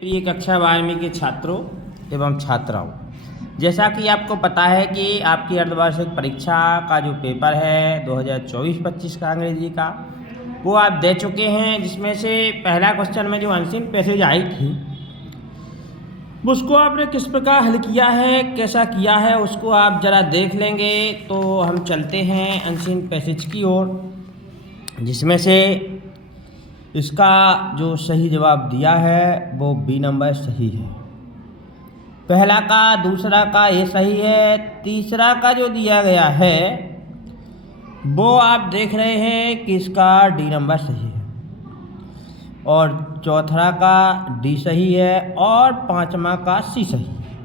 प्रिय कक्षा 12वीं के छात्रों एवं छात्राओं, जैसा कि आपको पता है कि आपकी अर्धवार्षिक परीक्षा का जो पेपर है 2024-25 का अंग्रेजी का, वो आप दे चुके हैं। जिसमें से पहला क्वेश्चन में जो अनसीन पैसेज आई थी उसको आपने किस प्रकार हल किया है, कैसा किया है, उसको आप ज़रा देख लेंगे। तो हम चलते हैं अनसीन पैसेज की ओर, जिसमें से इसका जो सही जवाब दिया है वो बी नंबर सही है। पहला का, दूसरा का ये सही है। तीसरा का जो दिया गया है वो आप देख रहे हैं कि इसका डी नंबर सही है, और चौथा का डी सही है, और पांचवा का सी सही है।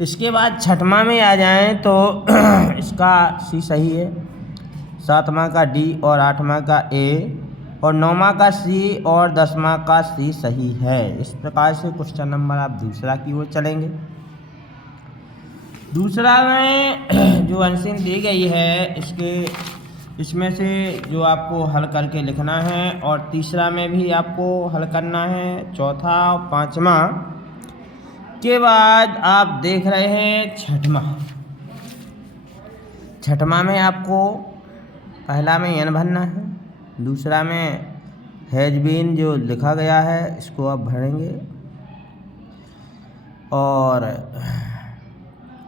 इसके बाद छठवां में आ जाएं तो इसका सी सही है, सातवां का डी और आठवां का ए, और नौवां का सी और 10वां का सी सही है। इस प्रकार से क्वेश्चन नंबर आप दूसरा की ओर चलेंगे। दूसरा में जो अनसीन दी गई है इसमें से जो आपको हल करके लिखना है, और तीसरा में भी आपको हल करना है, चौथा और पांचवा के बाद आप देख रहे हैं छठवां में आपको पहला में एन भरना है, दूसरा में हैज बीन जो लिखा गया है इसको आप भरेंगे, और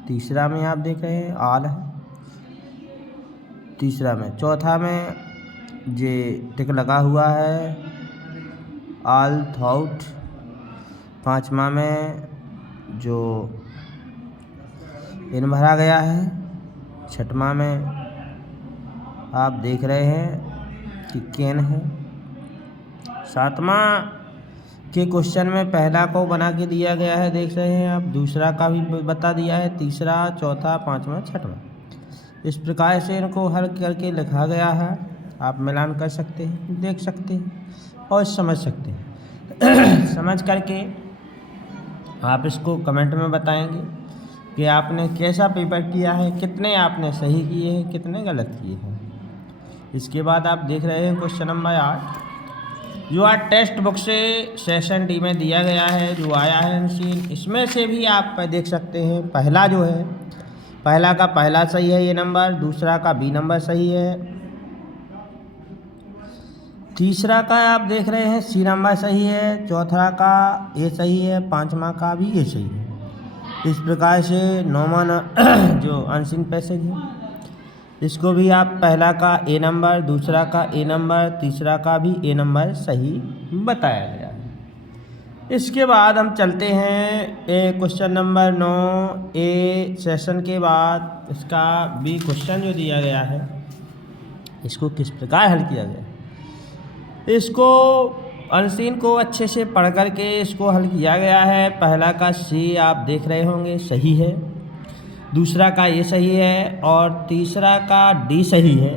तीसरा में आप देख रहे हैं आल है, तीसरा में, चौथा में जे टिक लगा हुआ है आल थॉट, पांचवा में जो इन भरा गया है, छठवां में आप देख रहे हैं कि कैन है, सातवां के क्वेश्चन में पहला को बना के दिया गया है, देख रहे हैं आप, दूसरा का भी बता दिया है, तीसरा, चौथा, पांचवा, छठवां। इस प्रकार से इनको हल करके लिखा गया है। आप मिलान कर सकते हैं, देख सकते हैं और समझ सकते हैं। समझ करके आप इसको कमेंट में बताएंगे कि आपने कैसा पेपर किया है, कितने आपने सही किए हैं, कितने गलत किए हैं। इसके बाद आप देख रहे हैं क्वेश्चन नंबर 8, जो आज टेक्स्ट बुक से सेशन डी में दिया गया है, जो आया है अनसीन। इसमें से भी आप देख सकते हैं पहला जो है, पहला का पहला सही है ये नंबर, दूसरा का बी नंबर सही है, तीसरा का आप देख रहे हैं सी नंबर सही है, चौथा का ए सही है, पांचवा का भी ए सही है। इस प्रकार से नौवां जो अनसीन पैसेज है इसको भी आप पहला का ए नंबर, दूसरा का ए नंबर, तीसरा का भी ए नंबर सही बताया गया है। इसके बाद हम चलते हैं क्वेश्चन नंबर 9 ए सेशन के बाद इसका बी क्वेश्चन जो दिया गया है इसको किस प्रकार हल किया गया है। इसको अनसीन को अच्छे से पढ़ करके इसको हल किया गया है। पहला का सी आप देख रहे होंगे सही है, दूसरा का ये सही है, और तीसरा का डी सही है,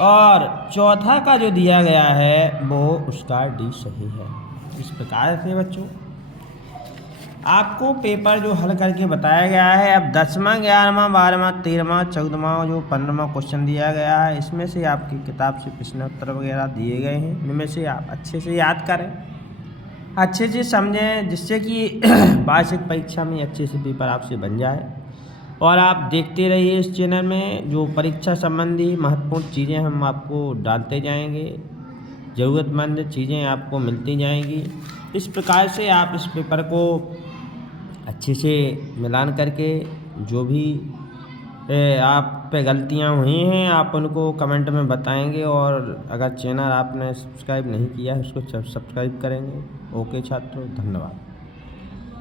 और चौथा का जो दिया गया है वो उसका डी सही है। इस प्रकार से बच्चों आपको पेपर जो हल करके बताया गया है, अब 10वां, 11वां, 12वां, 13वां, 14वां जो 15वां क्वेश्चन दिया गया है इसमें से आपकी किताब से प्रश्न उत्तर वगैरह दिए गए हैं। इनमें से आप अच्छे से याद करें, अच्छे से समझें, जिससे कि वार्षिक परीक्षा में अच्छे से पेपर आपसे बन जाए। और आप देखते रहिए इस चैनल में, जो परीक्षा संबंधी महत्वपूर्ण चीज़ें हम आपको डालते जाएंगे, ज़रूरतमंद चीज़ें आपको मिलती जाएंगी। इस प्रकार से आप इस पेपर को अच्छे से मिलान करके जो भी आप पे गलतियां हुई हैं आप उनको कमेंट में बताएंगे, और अगर चैनल आपने सब्सक्राइब नहीं किया है उसको सब्सक्राइब करेंगे। ओके छात्रों, धन्यवाद।